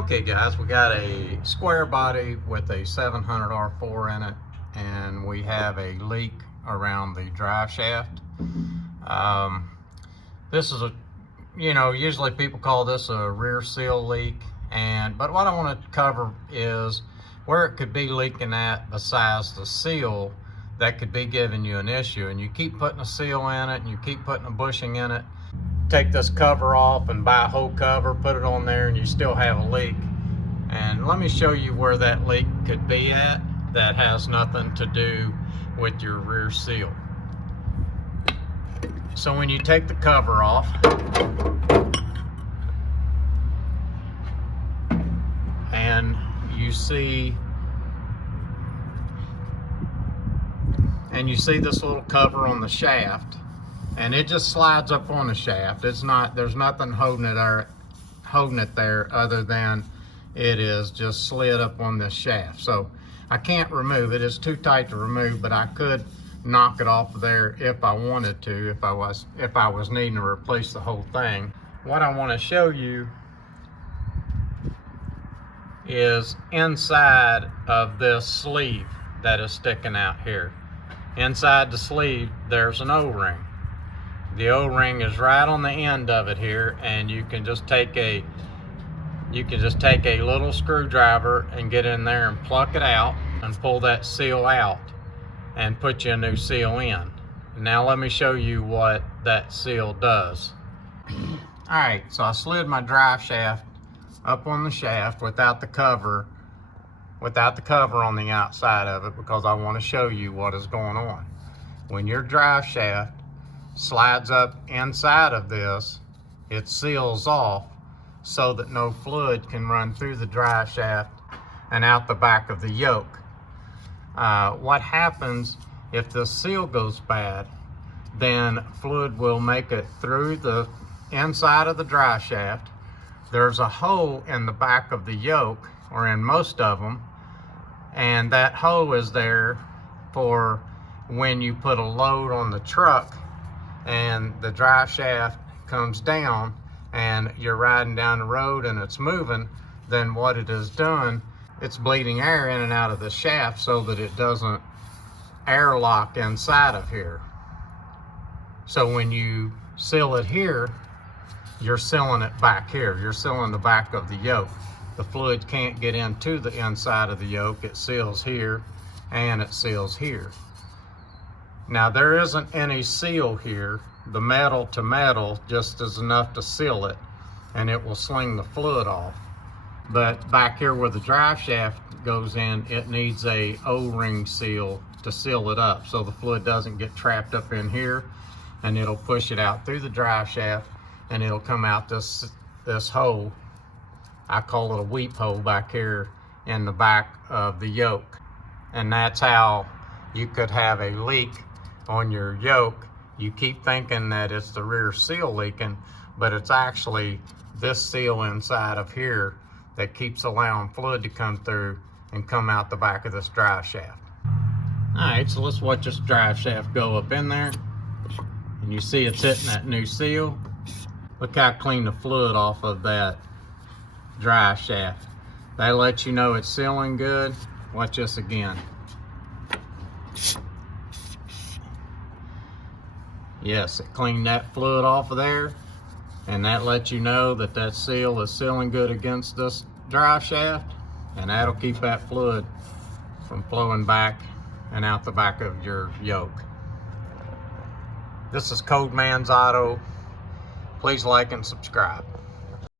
Okay guys, we got a square body with a 700 R4 in it, and we have a leak around the drive shaft. This is usually people call this a rear seal leak, but what I want to cover is where it could be leaking at besides the seal that could be giving you an issue. And you keep putting a seal in it and you keep putting a bushing in it. Take this cover off and buy a whole cover, put it on there, and you still have a leak. And let me show you where that leak could be at that has nothing to do with your rear seal. So when you take the cover off, and you see this little cover on the shaft, and it just slides up on the shaft. There's nothing holding it there other than it is just slid up on this shaft. So I can't remove it. It's too tight to remove, but I could knock it off of there if I wanted to, if I was needing to replace the whole thing. What I want to show you is inside of this sleeve that is sticking out here. Inside the sleeve there's an O-ring. The O-ring is right on the end of it here, and you can just take a little screwdriver and get in there and pluck it out and pull that seal out and put you a new seal in. Now let me show you what that seal does. Alright, so I slid my drive shaft up on the shaft without the cover on the outside of it, because I want to show you what is going on. When your drive shaft slides up inside of this, it seals off so that no fluid can run through the drive shaft and out the back of the yoke. What happens if the seal goes bad, then fluid will make it through the inside of the drive shaft. There's a hole in the back of the yoke, or in most of them, and that hole is there for when you put a load on the truck and the drive shaft comes down and you're riding down the road and it's moving, then what it has done, it's bleeding air in and out of the shaft so that it doesn't airlock inside of here. So when you seal it here, you're sealing it back here. You're sealing the back of the yoke. The fluid can't get into the inside of the yoke. It seals here and it seals here. Now there isn't any seal here. The metal to metal just is enough to seal it, and it will sling the fluid off. But back here where the drive shaft goes in, it needs a O-ring seal to seal it up so the fluid doesn't get trapped up in here, and it'll push it out through the drive shaft and it'll come out this hole. I call it a weep hole back here in the back of the yoke. And that's how you could have a leak on your yoke. You keep thinking that it's the rear seal leaking, but it's actually this seal inside of here that keeps allowing fluid to come through and come out the back of this drive shaft. Alright, so let's watch this drive shaft go up in there. And you see it's hitting that new seal. Look how clean the fluid off of that drive shaft. That lets you know it's sealing good. Watch this again. Yes, it cleaned that fluid off of there, and that lets you know that that seal is sealing good against this drive shaft, and that'll keep that fluid from flowing back and out the back of your yoke. This is Code Man's Auto. Please like and subscribe.